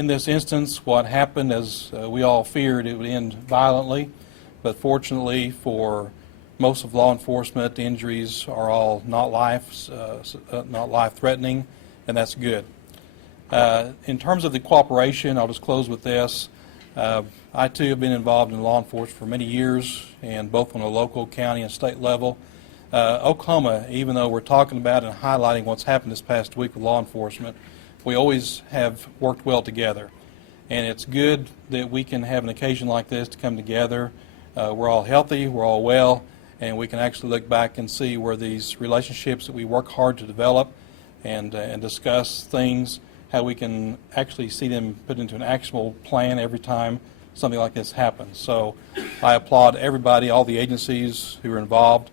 In this instance, what happened, as we all feared, it would end violently, but fortunately for most of law enforcement, the injuries are all not life-threatening, and that's good. In terms of the cooperation, I'll just close with this. I too have been involved in law enforcement for many years, and both on a local, county, and state level. Oklahoma, even though we're talking about and highlighting what's happened this past week with law enforcement, we always have worked well together. And it's good that we can have an occasion like this to come together. We're all healthy, we're all well, and we can actually look back and see where these relationships that we work hard to develop and discuss things, how we can actually see them put into an actionable plan every time something like this happens. So I applaud everybody, all the agencies who are involved.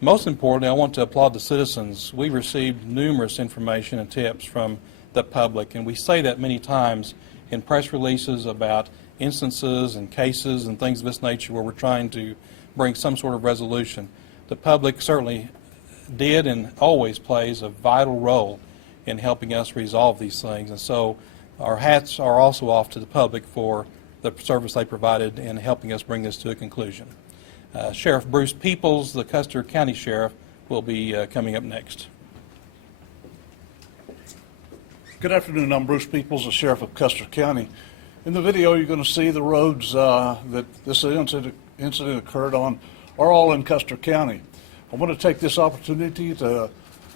Most importantly, I want to applaud the citizens. We received numerous information and tips from the public, and we say that many times in press releases about instances and cases and things of this nature where we're trying to bring some sort of resolution. The public certainly did and always plays a vital role in helping us resolve these things, and so our hats are also off to the public for the service they provided in helping us bring this to a conclusion. Sheriff Bruce Peoples, the Custer County Sheriff, will be coming up next. Good afternoon. I'm Bruce Peoples, the Sheriff of Custer County. In the video, you're going to see the roads that this incident occurred on are all in Custer County. I want to take this opportunity to,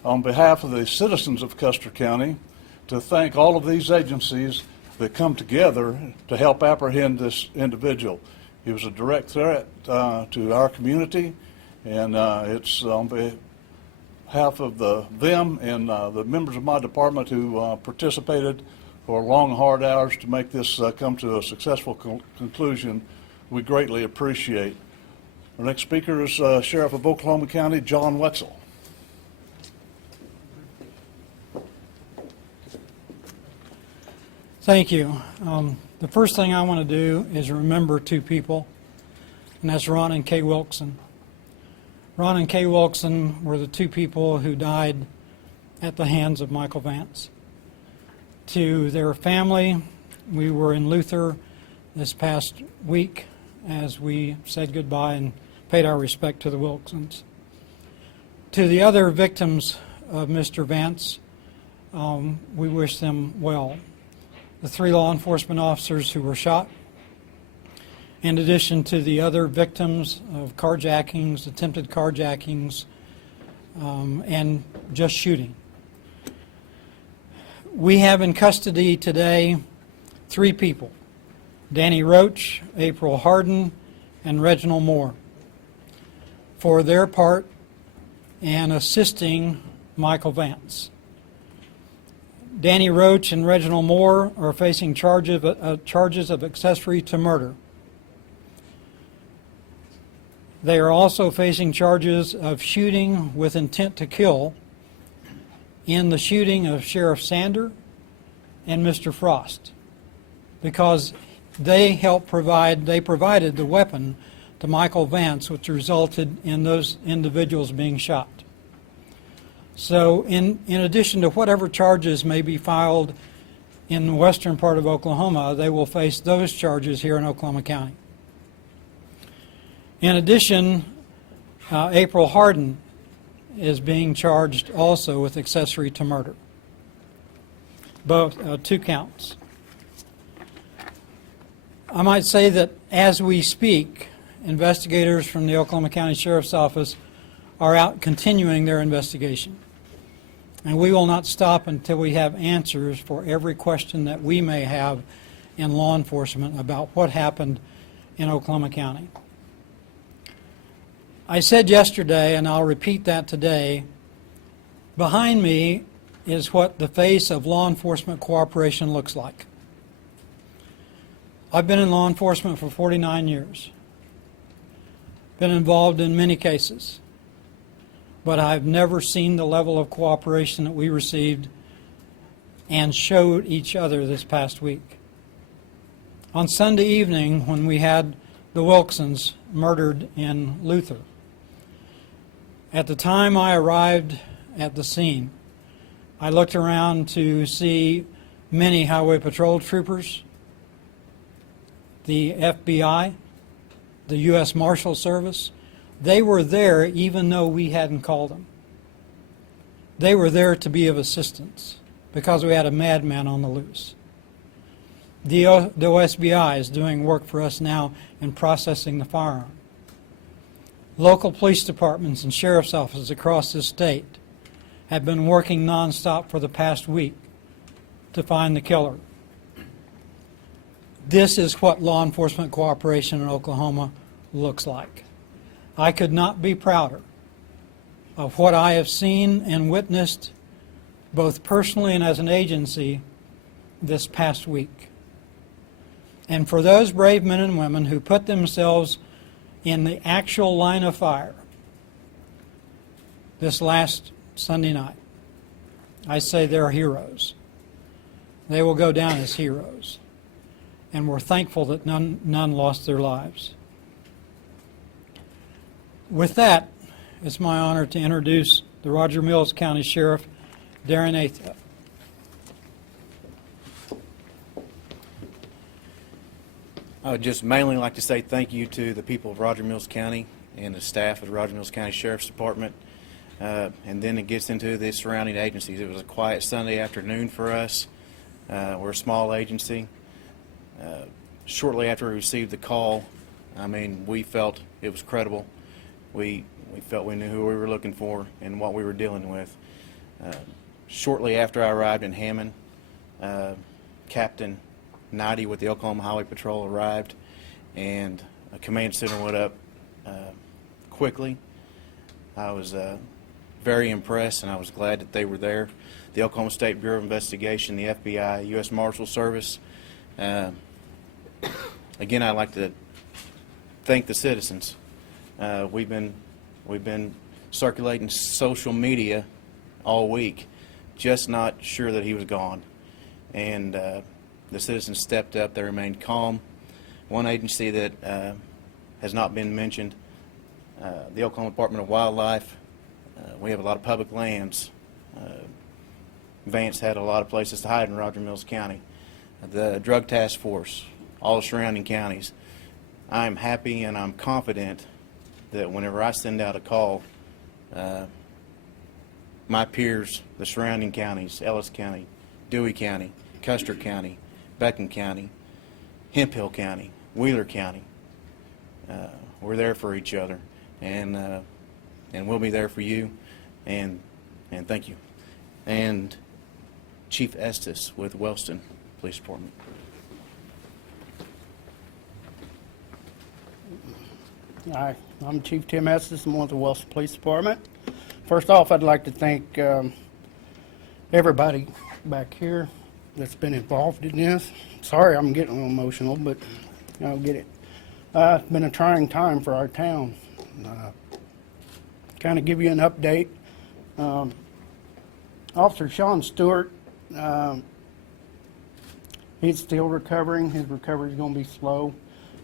on behalf of the citizens of Custer County, to thank all of these agencies that come together to help apprehend this individual. He was a direct threat to our community, and it's on behalf of them and the members of my department who participated for long, hard hours to make this come to a successful conclusion. We greatly appreciate. Our next speaker is Sheriff of Oklahoma County, John Wetzel. Thank you. The first thing I want to do is remember two people, and that's Ron and Kay Wilkson. Ron and Kay Wilkson were the two people who died at the hands of Michael Vance. To their family, we were in Luther this past week as we said goodbye and paid our respect to the Wilksons. To the other victims of Mr. Vance, we wish them well. The 3 law enforcement officers who were shot, in addition to the other victims of carjackings, attempted carjackings, and just shooting. We have in custody today 3 people: Danny Roach, April Harden, and Reginald Moore, for their part in assisting Michael Vance. Danny Roach and Reginald Moore are facing charges of accessory to murder. They are also facing charges of shooting with intent to kill in the shooting of Sheriff Sander and Mr. Frost, because they provided the weapon to Michael Vance, which resulted in those individuals being shot. So in addition to whatever charges may be filed in the western part of Oklahoma, they will face those charges here in Oklahoma County. In addition, April Harden is being charged also with accessory to murder, both 2 counts. I might say that as we speak, investigators from the Oklahoma County Sheriff's Office are out continuing their investigation. And we will not stop until we have answers for every question that we may have in law enforcement about what happened in Oklahoma County. I said yesterday, and I'll repeat that today, behind me is what the face of law enforcement cooperation looks like. I've been in law enforcement for 49 years, been involved in many cases, but I've never seen the level of cooperation that we received and showed each other this past week. On Sunday evening, when we had the Wilksons murdered in Luther, at the time I arrived at the scene, I looked around to see many highway patrol troopers, the FBI, the U.S. Marshal Service. They were there even though we hadn't called them. They were there to be of assistance because we had a madman on the loose. The OSBI is doing work for us now in processing the firearm. Local police departments and sheriff's offices across the state have been working nonstop for the past week to find the killer. This is what law enforcement cooperation in Oklahoma looks like. I could not be prouder of what I have seen and witnessed, both personally and as an agency, this past week. And for those brave men and women who put themselves in the actual line of fire this last Sunday night, I say they're heroes. They will go down as heroes. And we're thankful that none lost their lives. With that, it's my honor to introduce the Roger Mills County Sheriff, Darren Athey. I would just mainly like to say thank you to the people of Roger Mills County and the staff of the Roger Mills County Sheriff's Department. And then it gets into the surrounding agencies. It was a quiet Sunday afternoon for us. We're a small agency. Shortly after we received the call, we felt it was credible. We felt we knew who we were looking for and what we were dealing with. Shortly after I arrived in Hammond, Captain Knighty with the Oklahoma Highway Patrol arrived, and a command center went up quickly. I was very impressed, and I was glad that they were there. The Oklahoma State Bureau of Investigation, the FBI, U.S. Marshal Service. Again, I'd like to thank the citizens. We've been circulating social media all week, just not sure that he was gone. And the citizens stepped up. They remained calm. One agency that has not been mentioned, the Oklahoma Department of Wildlife. We have a lot of public lands. Vance had a lot of places to hide in Roger Mills County. The Drug Task Force, all the surrounding counties. I'm happy and I'm confident that whenever I send out a call, my peers, the surrounding counties, Ellis County, Dewey County, Custer County, Beckham County, Hemphill County, Wheeler County, we're there for each other, and we'll be there for you, and thank you. And Chief Estes with Wellston Police Department. Hi, I'm Chief Tim Estes. I'm with the Wellston Police Department. First off, I'd like to thank everybody back here that's been involved in this. Sorry I'm getting a little emotional, but I'll get it. It's been a trying time for our town. Kind of give you an update. Officer Sean Stewart, he's still recovering. His recovery is going to be slow.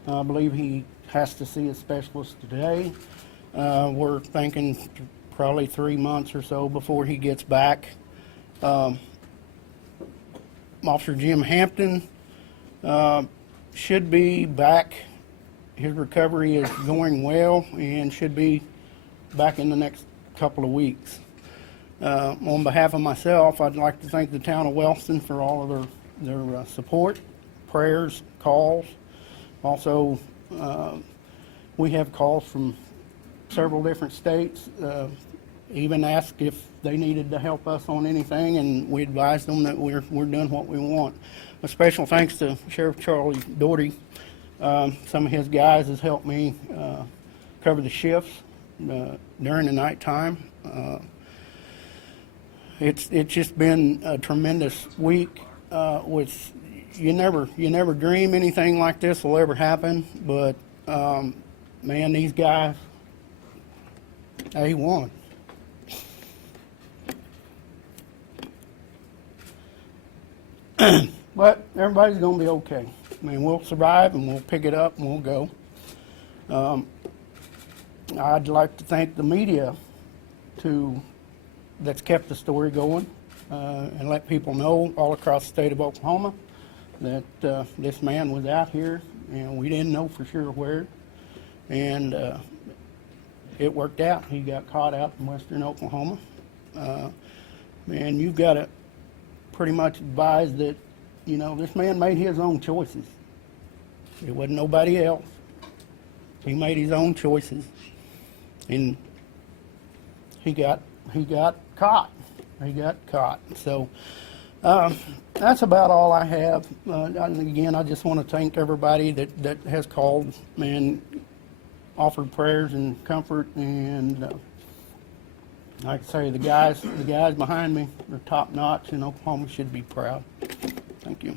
I believe he has to see a specialist today. We're thinking probably 3 months or so before he gets back. Officer Jim Hampton should be back. His recovery is going well and should be back in the next couple of weeks. On behalf of myself, I'd like to thank the town of Wellston for all of their support, prayers, calls. Also, we have calls from several different states, even asked if they needed to help us on anything, and we advised them that we're doing what we want. A special thanks to Sheriff Charlie Doherty. Some of his guys has helped me cover the shifts during the nighttime. It's just been a tremendous week. With you never dream anything like this will ever happen, but man, these guys, A1. But everybody's going to be okay. I mean, we'll survive and we'll pick it up and we'll go. I'd like to thank the media that's kept the story going. and let people know all across the state of Oklahoma that this man was out here, and we didn't know for sure where. And it worked out. He got caught out in western Oklahoma. And you've got to pretty much advise that, this man made his own choices. It wasn't nobody else. He made his own choices. And he got caught. He got caught. So that's about all I have. And again, I just want to thank everybody that has called and offered prayers and comfort. And like I say, the guys behind me are top notch, and Oklahoma should be proud. Thank you.